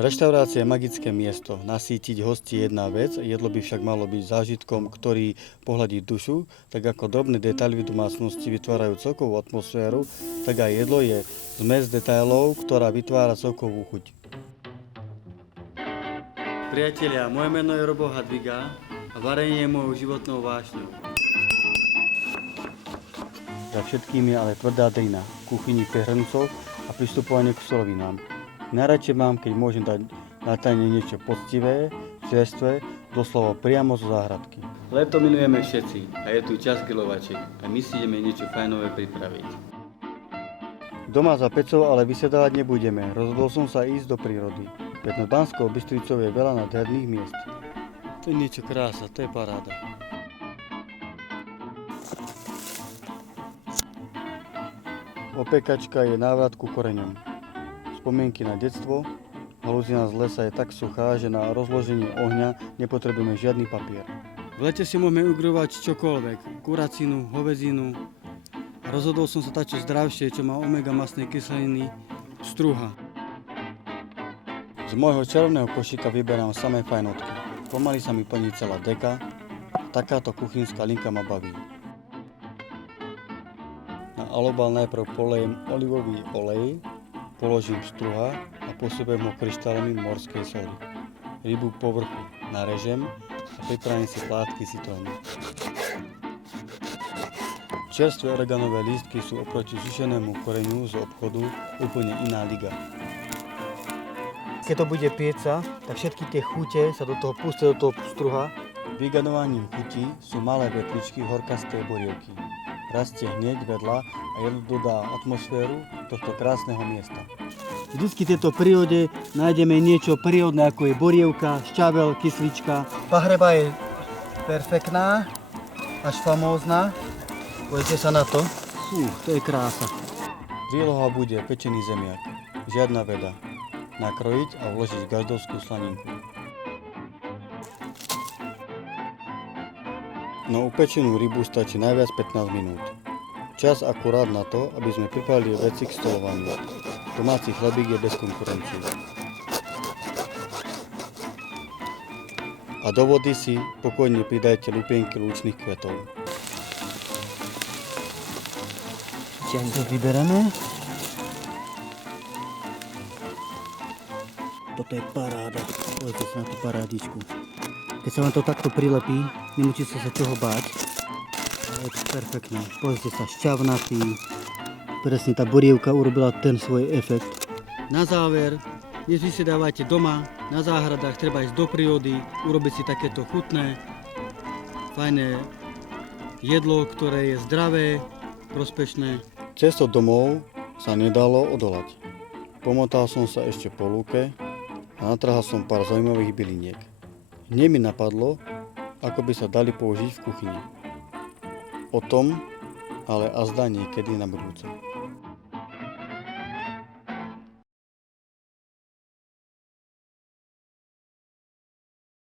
Reštaurácia je magické miesto. Nasýtiť hostí je jedna vec, jedlo by však malo byť zážitkom, ktorý pohľadí dušu, tak ako drobné detaily v domácnosti vytvárajú celkovú atmosféru, tak aj jedlo je zmes detailov, ktorá vytvára celkovú chuť. Priatelia, moje meno je Robo Hadviga a varenie je mojou životnou vášňou. Za všetkým je ale tvrdá drina, kuchyni pri hrncov a pristupovanie k surovinám. Najradšej mám, keď môžem dať na tanier niečo poctivé, čerstvé, doslova priamo zo záhradky. Leto milujeme všetci a je tu čas grilovačiek a my si ideme niečo fajnové pripraviť. Doma za pecou ale vysedávať nebudeme, rozhodol som sa ísť do prírody. Veď nad Banskou Bystricou je veľa nádherných miest. To je niečo krása, to je paráda. Opekačka je návrat ku koreňom. Spomienky na detstvo, halúzina z lesa je tak suchá, že na rozloženie ohňa nepotrebujeme žiadny papier. V lete si môžeme ugrilovať čokoľvek, kuracinu, hovädzinu. Rozhodol som sa dať čo zdravšie, čo má omega masnej kyseliny, struha. Z môjho čarovného košíka vyberám samé fajnotky. Pomaly sa mi plní celá deka, takáto kuchynská linka ma baví. Na alobal najprv polejem olivový olej, položím struha a posypem ho kryštálmi morskej soli. Rybu po vrchu narežem a pripravím si plátky citrónu. Čerstvé oreganové lístky sú oproti sušenému koreňu z obchodu úplne iná liga. Keď to bude pieca, tak všetky tie chute sa do toho pustia do toho struha. Vygadovaním chutí sú malé vetličky horkasté borievky. Rastie hneď vedľa a jedlo dodá atmosféru tohto krásneho miesta. Vždycky v tejto prírode nájdeme niečo prírodné, ako je borievka, šťavel, kyslička. Pahreba je perfektná, až famózna. Pojďte sa na to. To je krása. Príloha bude pečený zemiak. Žiadna veda. Nakrojiť a vložiť gazdovskú slaninku. Na upečenú rybu stačí najviac 15 minút. Čas akurát na to, aby sme pripravili veci k stolovaniu. Domáci chlebík je bez konkurencie. A do vody si pokojne pridajte lupienky lúčnych kvetov. To vybereme. Toto je paráda. Pozrite sa na tú parádičku. Keď sa vám to takto prilepí, nemusíte sa čoho báť. Ale je to perfektné. Pozrite sa, šťavnatý. Presne tá borievka urobila ten svoj efekt. Na záver, dnes vy si dávajte doma, na záhradách, treba ísť do prírody, urobiť si takéto chutné, fajné jedlo, ktoré je zdravé, prospešné. Cesto domov sa nedalo odolať. Pomotal som sa ešte po lúke a natrhal som pár zaujímavých byliniek. Hneď mi napadlo, ako by sa dali použiť v kuchyni. O tom ale azda niekedy na budúce.